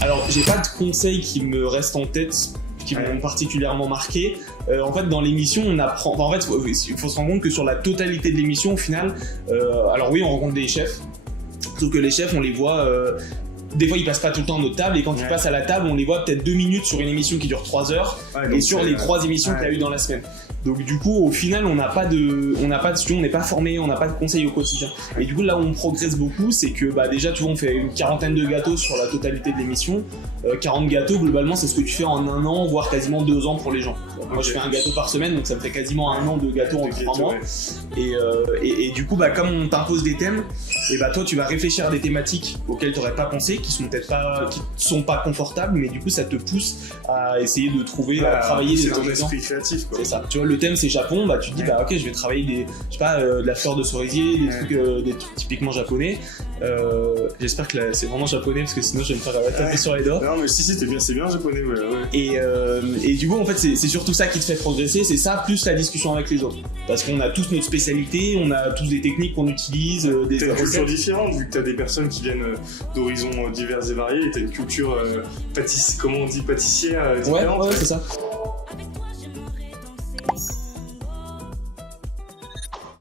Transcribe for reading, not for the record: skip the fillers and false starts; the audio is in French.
alors j'ai pas de conseils qui me restent en tête, qui m'ont particulièrement marqué. En fait, dans l'émission, on apprend. Enfin, en fait, il faut se rendre compte que sur la totalité de l'émission, au final, alors oui, on rencontre des chefs, sauf que les chefs, on les voit. Des fois, ils passent pas tout le temps à notre table, et quand ils passent à la table, on les voit peut-être 2 minutes sur une émission qui dure 3 heures, et sur les 3 émissions qu'il y a eu dans la semaine. Donc du coup, au final, on n'est pas formé, on n'a pas de conseils au quotidien. Et du coup, là où on progresse beaucoup, c'est que déjà, tu vois, on fait une quarantaine de gâteaux sur la totalité de l'émission. 40 gâteaux, globalement, c'est ce que tu fais en 1 an, voire quasiment 2 ans pour les gens. Moi, je fais un gâteau par semaine, donc ça me fait quasiment 1 an de gâteaux en 3 mois. Et du coup, comme on t'impose des thèmes, et toi, tu vas réfléchir à des thématiques auxquelles tu n'aurais pas pensé, qui sont pas confortables, mais du coup, ça te pousse à essayer de trouver, à travailler des ingrédients. C'est ton esprit créatif, quoi. C'est ça. Tu vois, le thème c'est Japon, tu te dis ok, je vais travailler de la fleur de cerisier, des trucs typiquement japonais. J'espère que c'est vraiment japonais parce que sinon je vais me faire taper sur les doigts. Non mais si c'est bien japonais, ouais. Et du coup en fait c'est surtout ça qui te fait progresser, c'est ça plus la discussion avec les autres. Parce qu'on a tous notre spécialité, on a tous des techniques qu'on utilise, des t'as une culture différente vu que t'as des personnes qui viennent d'horizons divers et variés, et t'as une culture pâtissière différente. Ouais, c'est ça.